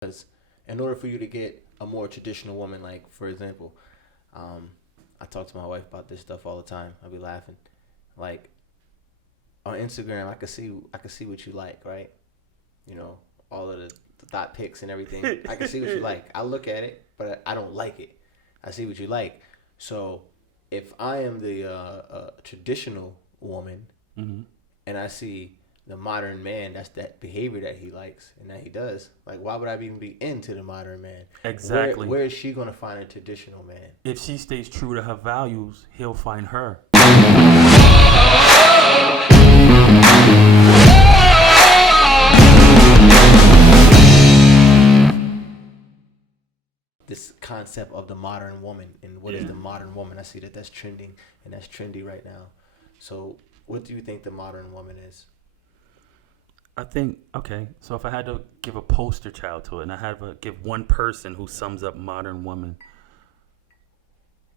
because in order for you to get a more traditional woman, like for example, um, I talk to my wife about this stuff all the time. I'll be laughing, like on Instagram, I could see what you like, right? You know, all of the thought pics and everything. I can see what you like. I look at it, but I don't like it. I see what you like. So if I am the traditional woman Hmm. and I see the modern man, that's that behavior that he likes and that he does. Like, why would I even be into the modern man? Exactly. Where is she gonna find a traditional man? If she stays true to her values, he'll find her. This concept of the modern woman and what is Yeah. the modern woman? I see that that's trending and that's trendy right now. So, what do you think the modern woman is? I think okay. So if I had to give a poster child to it, and I had to give one person who sums up modern woman,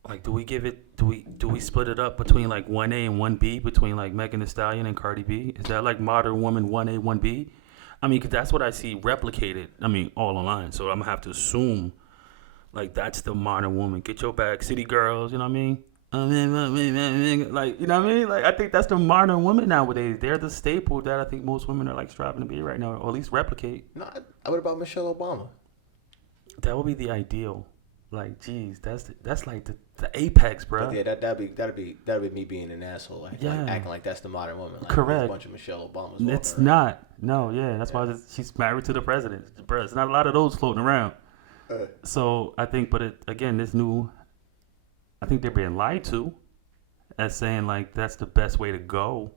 like, do we give it? Do we split it up between like 1A and 1B between like Megan Thee Stallion and Cardi B? Is that like modern woman 1A 1B? I mean, 'cause that's what I see replicated. I mean, all online. So I'm gonna have to assume like that's the modern woman. Get your bag, city girls. You know what I mean? Like, you know what I mean? Like, I think that's the modern woman nowadays. They're the staple that I think most women are like striving to be right now, or at least replicate. No, what about Michelle Obama? That would be the ideal. Like, geez, that's like the apex, bro. But yeah, that'd be me being an asshole, like Yeah, acting like that's the modern woman, like there's a correct. bunch of Michelle Obamas walking It's around. not. No, yeah, that's why she's married to the president, bro. There's not a lot of those floating around. Uh, So I think, but again, this new, I think they're being lied to as saying like that's the best way to go.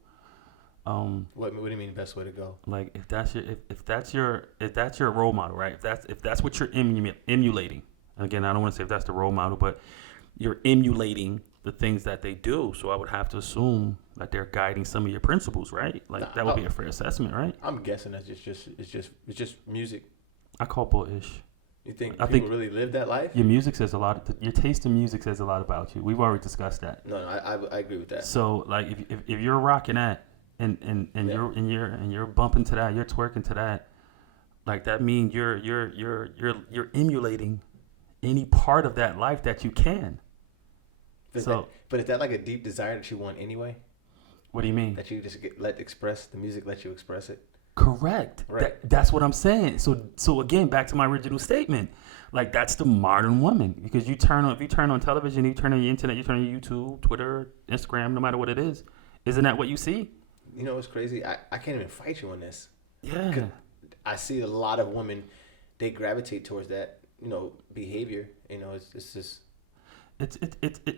what do you mean best way to go? Like if that's your role model, right? If that's what you're emulating. Again, I don't want to say if that's the role model, but you're emulating the things that they do. So I would have to assume that they're guiding some of your principles, right? Nah, Like that would be a fair assessment, right? I'm guessing that's it's just music. I call bullish. You think I people think really live that life? your music says a lot. Your taste in music says a lot about you. We've already discussed that. No, I agree with that. So like if you're rocking that and Yeah. you're bumping to that, you're twerking to that, like that means you're emulating any part of that life that you can. So But is that like a deep desire that you want anyway? what do you mean? That you just let express the music, let you express it. Correct. Right. That's what I'm saying. So again, back to my original statement. Like that's the modern woman because if you turn on television, you turn on your internet, you turn on your YouTube, Twitter, Instagram, no matter what it is, isn't that what you see? You know what's crazy? I can't even fight you on this. Yeah. 'Cause I see a lot of women, they gravitate towards that, behavior. It's just It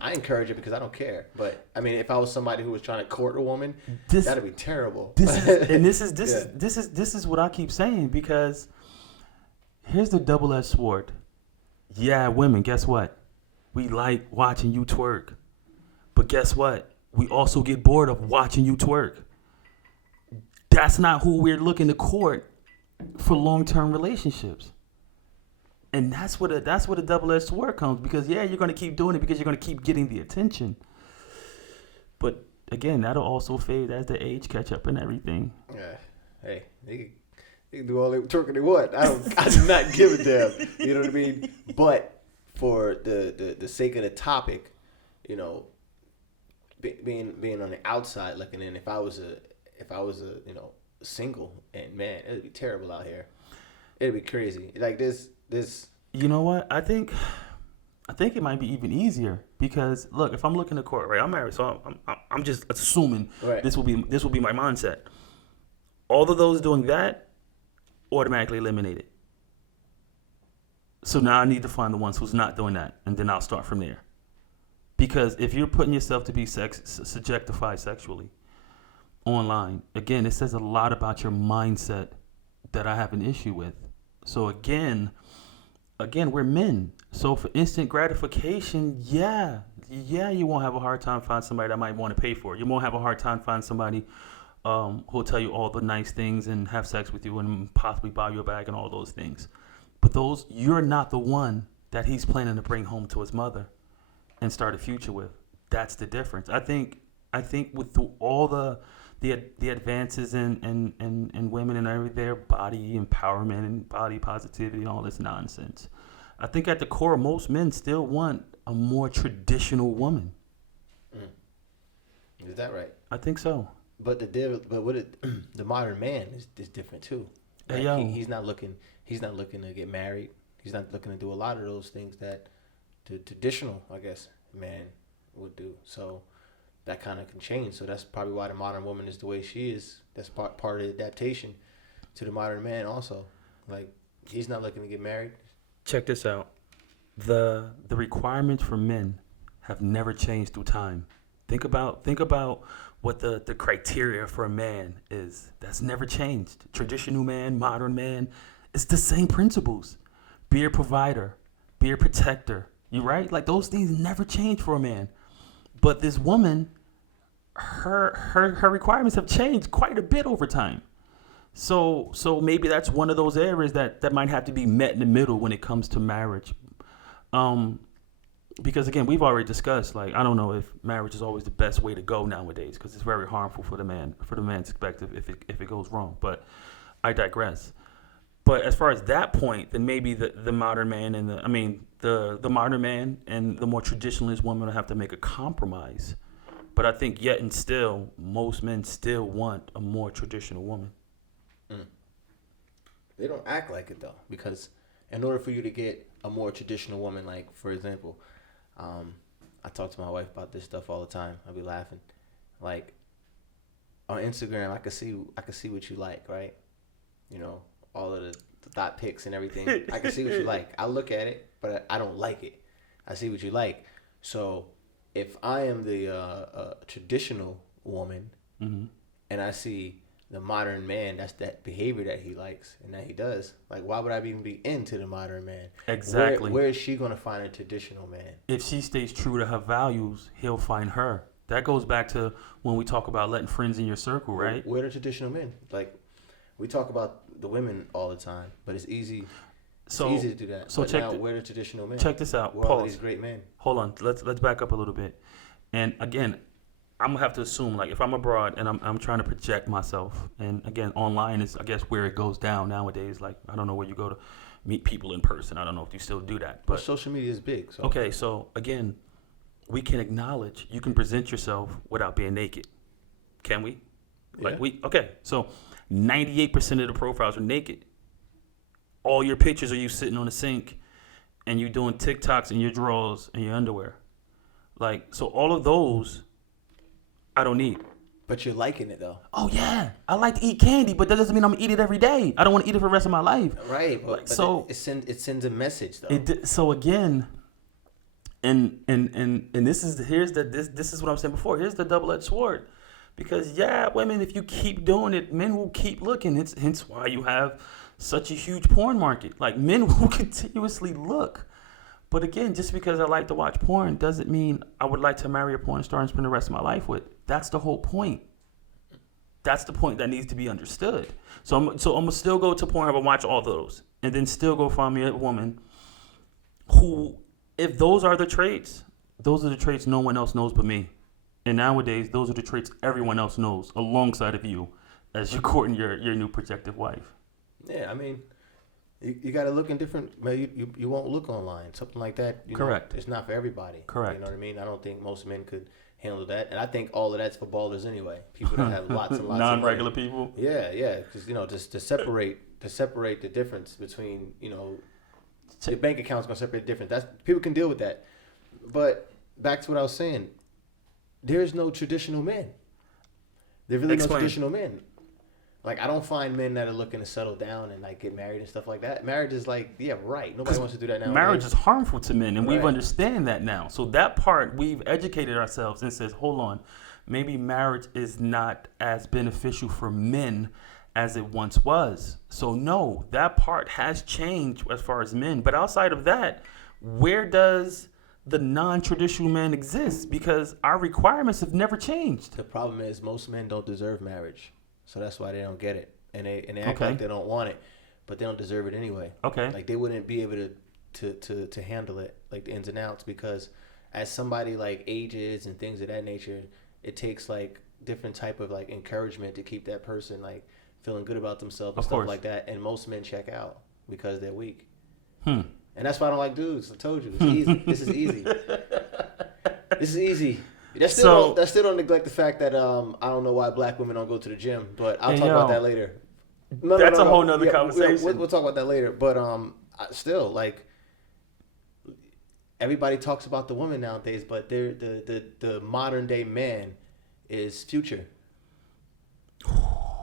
I encourage it because I don't care. But I mean, if I was somebody who was trying to court a woman, this that'd be terrible. this is what I keep saying because here's the double-edged sword. Yeah, women, guess what? We like watching you twerk. But guess what? We also get bored of watching you twerk. That's not who we're looking to court for long-term relationships. And that's what a double-edged sword comes because yeah, you're gonna keep doing it because you're gonna keep getting the attention. But again, that'll also fade as the age catch up and everything. Yeah. Hey, they can do all the twerking they want. I do not give a damn. You know what I mean? But for the sake of the topic, you know, being on the outside looking in, if I was a single, and man, it'd be terrible out here. It'd be crazy. Like this. You know what? I think it might be even easier because look, if I'm looking to court, right? I'm married, so I'm just assuming Right. this will be my mindset. All of those doing that automatically eliminated. So now I need to find the ones who's not doing that, and then I'll start from there. Because if you're putting yourself to be subjectified sexually online, again, it says a lot about your mindset that I have an issue with. So again, we're men. So for instant gratification, yeah, you won't have a hard time finding somebody that might want to pay for it. You won't have a hard time finding somebody who'll tell you all the nice things and have sex with you and possibly buy you a bag and all those things. But you're not the one that he's planning to bring home to his mother and start a future with. That's the difference. I think with all the the advances in women and every their body empowerment and body positivity and all this nonsense. I think at the core, most men still want a more traditional woman. Is that right? I think so. But the modern man is different too. Hey, Like yo. he's not looking to get married. He's not looking to do a lot of those things that the traditional, I guess, man would do. So that kind of can change. So that's probably why the modern woman is the way she is. That's part of the adaptation to the modern man also. Like he's not looking to get married. Check this out. The requirements for men have never changed through time. Think about what the criteria for a man is. That's never changed. Traditional man, modern man, it's the same principles. Be a provider, be a protector. You right? Like those things never change for a man. But this woman, her requirements have changed quite a bit over time. So maybe that's one of those areas that might have to be met in the middle when it comes to marriage. Because again, we've already discussed, like, I don't know if marriage is always the best way to go nowadays, because it's very harmful for the man's perspective if it goes wrong. But I digress. But as far as that point, then maybe the modern man and the modern man and the more traditionalist woman will have to make a compromise. But I think yet and still, most men still want a more traditional woman. They don't act like it though, because in order for you to get a more traditional woman, like for example, I talk to my wife about this stuff all the time. I'll be laughing, like on Instagram, I can see what you like, right? You know, all of the thought pics and everything. I can see what you like. I look at it, but I don't like it. I see what you like. So if I am the traditional woman, and I see the modern man, that's that behavior that he likes and that he does, like why would I even be into the modern man? Exactly. Where is she going to find a traditional man? If she stays true to her values, he'll find her. That goes back to when we talk about letting friends in your circle, right? Where are the traditional men? Like we talk about the women all the time, but it's easy. It's easy to do that. So but where are the traditional men? Check this out. Where are all Pause. these great men? Hold on. Let's back up a little bit. And again, I'm gonna have to assume, like, if I'm abroad and I'm trying to project myself, and again, online is, I guess, where it goes down nowadays. Like, I don't know where you go to meet people in person. I don't know if you still do that. But social media is big. So. Okay, so again, we can acknowledge you can present yourself without being naked. Can we? Like so 98% of the profiles are naked. All your pictures are you sitting on the sink and you doing TikToks in your drawers and your underwear. Like, so all of those I don't need. But you're liking it though. Oh yeah, I like to eat candy, but that doesn't mean I'm gonna eat it every day. I don't want to eat it for the rest of my life. Right, but so it sends a message though. So again, and this is what I'm saying before. Here's the double-edged sword, because women, if you keep doing it, men will keep looking. It's hence why you have such a huge porn market. Like, men will continuously look. But again, just because I like to watch porn doesn't mean I would like to marry a porn star and spend the rest of my life with. That's the whole point. That's the point that needs to be understood. So I'm gonna still go to Pornhub and watch all those, and then still go find me a woman who, if those are the traits no one else knows but me. And nowadays, those are the traits everyone else knows alongside of you as you're courting your new projected wife. Yeah, I mean, you got to look in different. You won't look online, something like that. Correct. It's not for everybody. Correct. You know what I mean? I don't think most men could handle that, and I think all of that's for ballers anyway. People that have lots and lots non-regular of money. people. Yeah, because just to separate the difference between your bank account's gonna separate the difference. That's people can deal with that, but back to what I was saying, there's no traditional men. There's really no traditional men. Like, I don't find men that are looking to settle down and like get married and stuff like that. Marriage is like, nobody wants to do that now. Marriage is harmful to men, and Right. we understand that now. So that part, we've educated ourselves and says, hold on, maybe marriage is not as beneficial for men as it once was. So no, that part has changed as far as men. But outside of that, where does the non-traditional man exist? Because our requirements have never changed. The problem is most men don't deserve marriage. So that's why they don't get it, and they act like they don't want it, but they don't deserve it anyway. Okay. Like, they wouldn't be able to handle it, like the ins and outs, because as somebody like ages and things of that nature, it takes like different type of like encouragement to keep that person like feeling good about themselves and Of stuff course. like that. And most men check out because they're weak. Hmm. And that's why I don't like dudes. I told you, it's easy. This is easy. This is easy. That still don't neglect the fact that I don't know why black women don't go to the gym, but I'll Hey, talk about yo. that later. That's a whole nother conversation. We'll talk about that later. But still, like, everybody talks about the woman nowadays, but they're the modern day man is Future.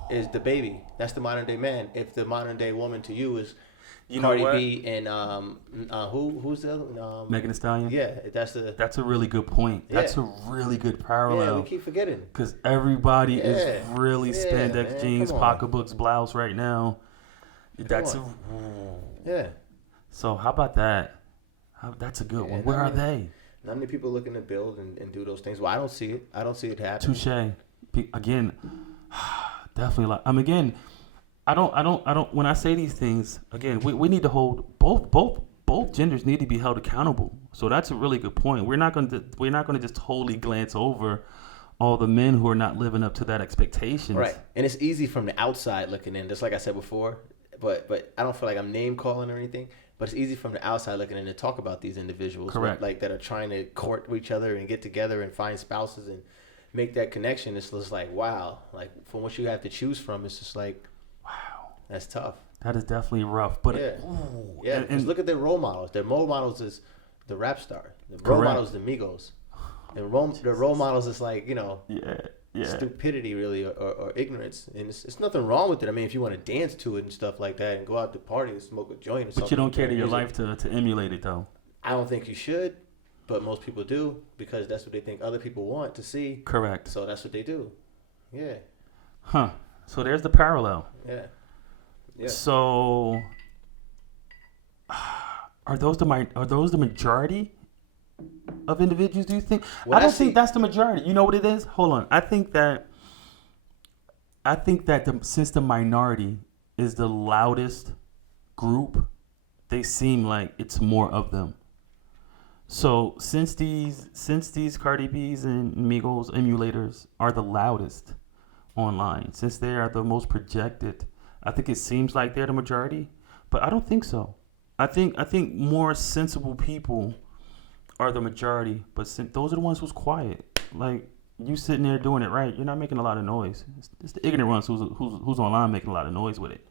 Is the baby. That's the modern day man. If the modern day woman to you is Cardi B and who's the other Megan Thee Stallion. Yeah, that's a really good point. Yeah. That's a really good parallel. Yeah, we keep forgetting. Because everybody is really Yeah, spandex man, jeans, come on. pocketbooks, blouse right now. That's Yeah. So how about that? That's a good one. Where are they? Not many people looking to build and do those things. Well, I don't see it. I don't see it happening. Touche. Again, definitely. Again, I don't. When I say these things, again, we need to hold both genders need to be held accountable. So that's a really good point. We're not going to just totally glance over all the men who are not living up to that expectation. Right. And it's easy from the outside looking in, just like I said before. But I don't feel like I'm name calling or anything. But it's easy from the outside looking in to talk about these individuals, Correct. Like that are trying to court each other and get together and find spouses and make that connection. It's just like, wow, like from what you have to choose from, it's just like, wow, that's tough. That is definitely rough. But and look at their role models. Their role models is the rap star. The role models is the Migos. And the role models is like, stupidity really or ignorance, and it's nothing wrong with it. I mean, if you want to dance to it and stuff like that and go out to party and smoke a joint or something. But you don't cater your life to emulate it though. I don't think you should, but most people do because that's what they think other people want to see. Correct. So that's what they do. Yeah. Huh. So there's the parallel. Yeah. So are those the majority of individuals, do you think? I don't think that's the majority. You know what it is? Hold on. I think that since the minority is the loudest group, they seem like it's more of them. So since these Cardi B's and Migos emulators are the loudest online, since they are the most projected, I think it seems like they're the majority, but I don't think so. I think more sensible people are the majority, but those are the ones who's quiet. Like, you sitting there doing it right, you're not making a lot of noise. It's the ignorant ones who's online making a lot of noise with it.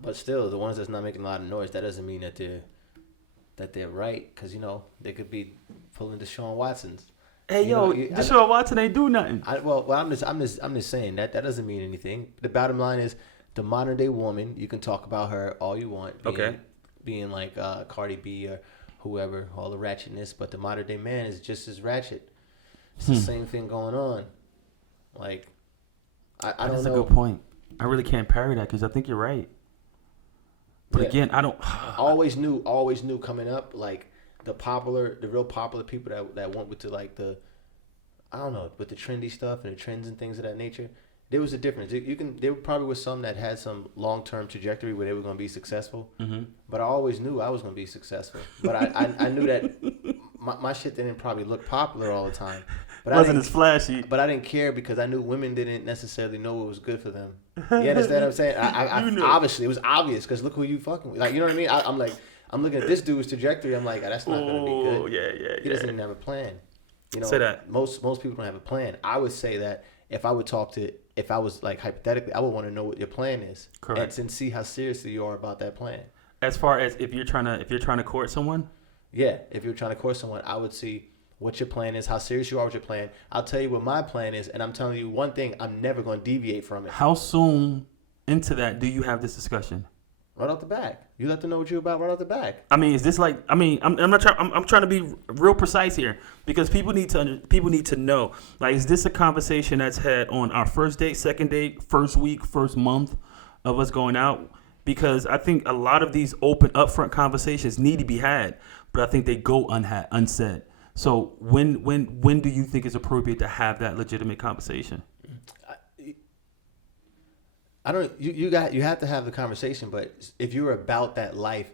But still, the ones that's not making a lot of noise, that doesn't mean that they're right, because they could be pulling Deshaun Watson's. Hey, Deshaun Watson ain't do nothing. I'm just saying that doesn't mean anything. The bottom line is the modern day woman. You can talk about her all you want. Being like Cardi B or whoever, all the ratchetness, but the modern day man is just as ratchet. It's the same thing going on. Like, I don't know. That's a good point. I really can't parry that because I think you're right. But again, I don't. always knew coming up, like the real popular people that went with the I don't know, with the trendy stuff and the trends and things of that nature. There was a difference. There probably was some that had some long-term trajectory where they were going to be successful. Mm-hmm. But I always knew I was going to be successful. But I knew that my shit didn't probably look popular all the time. But it wasn't as flashy. But I didn't care because I knew women didn't necessarily know what was good for them. You understand what I'm saying? I obviously, it was obvious because look who you fucking with. Like, you know what I mean? I'm like, I'm looking at this dude's trajectory. I'm like, that's not going to be good. Yeah. He doesn't even have a plan. Say that. Most people don't have a plan. I would say that if I was like hypothetically, I would want to know what your plan is. Correct. And see how seriously you are about that plan. As far as if you're trying to court someone? Yeah, if you're trying to court someone, I would see what your plan is, how serious you are with your plan. I'll tell you what my plan is, and I'm telling you one thing, I'm never going to deviate from it. How soon into that do you have this discussion? Right off the back. You let them know what you're about right off the back. I mean, is this like? I mean, I'm not trying. I'm trying to be real precise here because people need to know. Like, is this a conversation that's had on our first date, second date, first week, first month of us going out? Because I think a lot of these open, upfront conversations need to be had, but I think they go unsaid. So when do you think it's appropriate to have that legitimate conversation? I don't. You have to have the conversation, but if you're about that life,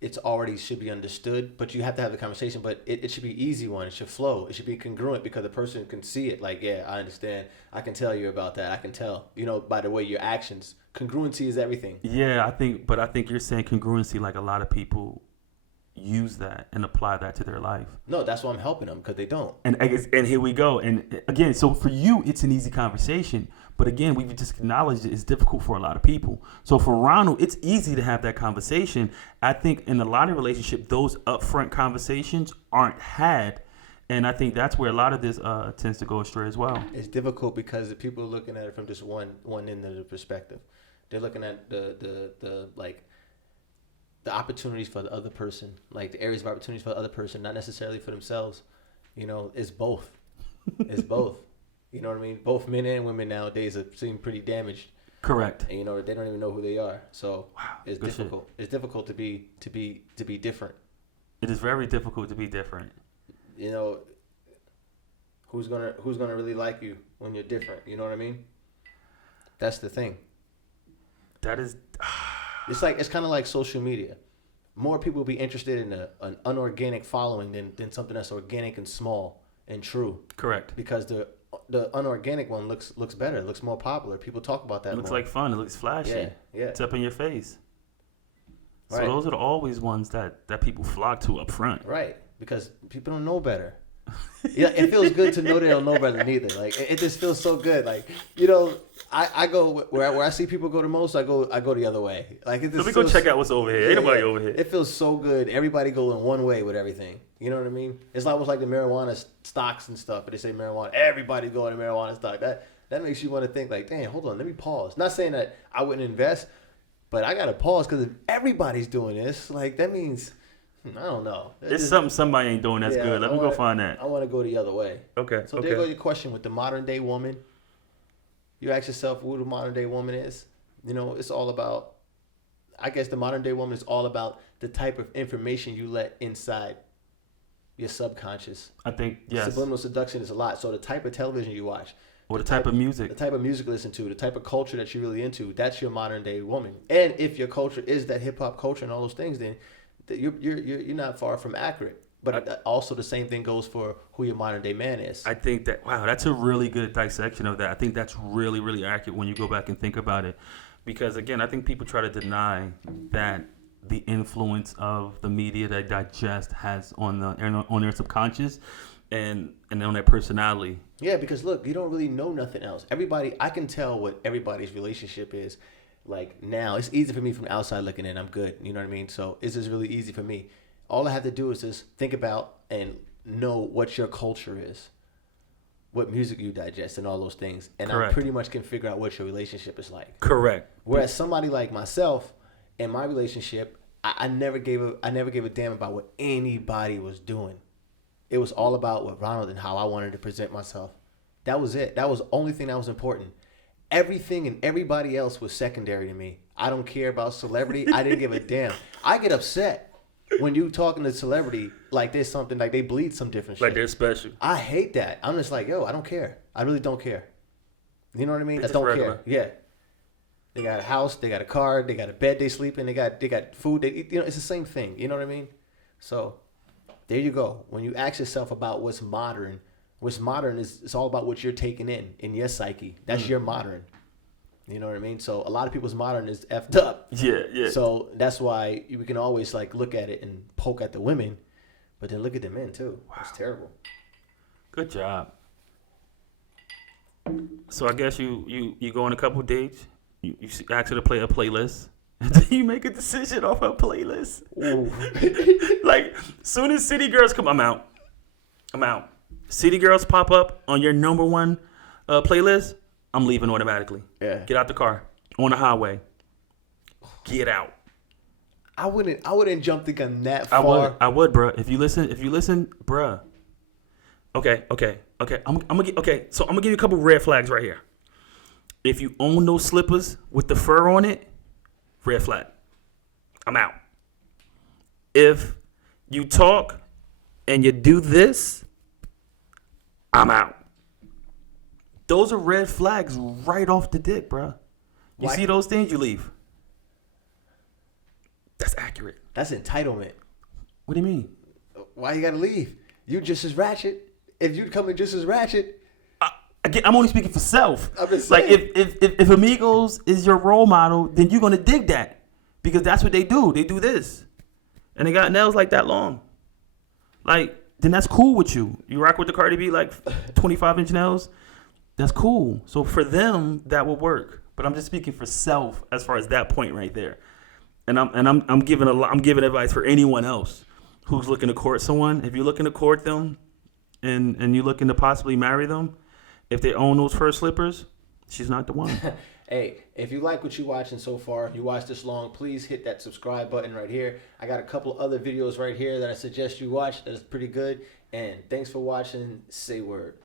it's already should be understood, but you have to have the conversation. But it should be easy one. It should flow. It should be congruent because the person can see it. Like, yeah, I understand. I can tell you about that. I can tell. By the way your actions. Congruency is everything. Yeah, I think you're saying congruency like a lot of people use that and apply that to their life. No, that's why I'm helping them because they don't. And here we go. And again, so for you, it's an easy conversation. But again, we've just acknowledged it's difficult for a lot of people. So for Ronald, it's easy to have that conversation. I think in a lot of relationships, those upfront conversations aren't had. And I think that's where a lot of this tends to go astray as well. It's difficult because the people are looking at it from just one end of the perspective. They're looking at the opportunities for the other person, like the areas of opportunities for the other person, not necessarily for themselves. It's both. It's both. You know what I mean? Both men and women nowadays seem pretty damaged. Correct. And they don't even know who they are. So wow, it's difficult. Shit. It's difficult to be different. It is very difficult to be different. Who's gonna really like you when you're different? You know what I mean? That's the thing. That is. It's kind of like social media. More people will be interested in an unorganic following than something that's organic and small and true. Correct. Because the unorganic one looks better. It looks more popular. People talk about that. It looks more. like fun. It looks flashy. Yeah. It's up in your face. So right. Those are always ones that people flock to up front. Right. Because people don't know better. Yeah, it feels good to know they don't know better neither. Like it just feels so good. Like I go where I see people go the most. I go the other way. Like it just let me go check out what's over here. Ain't nobody over here. It feels so good. Everybody going one way with everything. You know what I mean? It's almost like the marijuana stocks and stuff. But they say marijuana. Everybody going to marijuana stock. That makes you want to think like, damn, hold on, let me pause. Not saying that I wouldn't invest, but I gotta pause because if everybody's doing this, like that means. I don't know. It's something somebody ain't doing that's good. Let me go find that. I want to go the other way. Okay. So there goes your question with the modern day woman. You ask yourself who the modern day woman is. It's all about. I guess the modern day woman is all about the type of information you let inside your subconscious. I think yes. Subliminal seduction is a lot. So the type of television you watch, or the type of music, you listen to, the type of culture that you're really into. That's your modern day woman. And if your culture is that hip hop culture and all those things, then you're not far from accurate. But also the same thing goes for who your modern day man is. I think that that's a really good dissection of that. I think that's really, really accurate when you go back and think about it, because again, I think people try to deny that the influence of the media that digest has on their subconscious and on their personality. Yeah, because look, you don't really know nothing else. I can tell what everybody's relationship is. Like now, it's easy for me from the outside looking in. I'm good. You know what I mean? So it's just really easy for me. All I have to do is just think about and know what your culture is, what music you digest, and all those things. And Correct. I pretty much can figure out what your relationship is like. Correct. Whereas somebody like myself, in my relationship, I never gave a damn about what anybody was doing. It was all about what Ronald and how I wanted to present myself. That was it. That was the only thing that was important. Everything and everybody else was secondary to me. I don't care about celebrity. I didn't give a damn. I get upset when you talking to celebrity like there's something like they bleed some different shit. Like they're special. I hate that. I'm just like, yo, I don't care. I really don't care. You know what I mean? I don't care. Yeah. They got a house. They got a car. They got a bed they sleep in. They got food. They eat. It's the same thing. You know what I mean? So there you go. When you ask yourself about what's modern is it's all about what you're taking in your psyche. That's your modern. You know what I mean? So a lot of people's modern is effed up. Yeah. So that's why we can always like look at it and poke at the women, but then look at the men too. Wow. It's terrible. Good job. So I guess you go on a couple dates. You ask her to play a playlist. And then you make a decision off her playlist. Like soon as City Girls come, I'm out. City Girls pop up on your number one playlist, I'm leaving automatically. Yeah. Get out the car. On the highway. Get out. I wouldn't jump the gun that far. I would, bro. If you listen, bruh. Okay. I'm gonna give you a couple red flags right here. If you own those slippers with the fur on it, red flag. I'm out. If you talk and you do this, I'm out. Those are red flags right off the dick, bro. You see those things, you leave. That's accurate. That's entitlement. What do you mean? Why you gotta leave? You just as ratchet. If you come in just as ratchet. Again, I'm only speaking for self. I'm just Like saying. if Amigos is your role model, then you're gonna dig that because that's what they do. They do this, and they got nails like that long. Like then that's cool with you. You rock with the Cardi B like 25-inch nails. That's cool. So for them, that will work. But I'm just speaking for self as far as that point right there. And I'm giving advice for anyone else who's looking to court someone. If you're looking to court them, and you're looking to possibly marry them, if they own those fur slippers, she's not the one. Hey, if you like what you're watching so far, you watched this long, please hit that subscribe button right here. I got a couple other videos right here that I suggest you watch that is pretty good. And thanks for watching. Say word.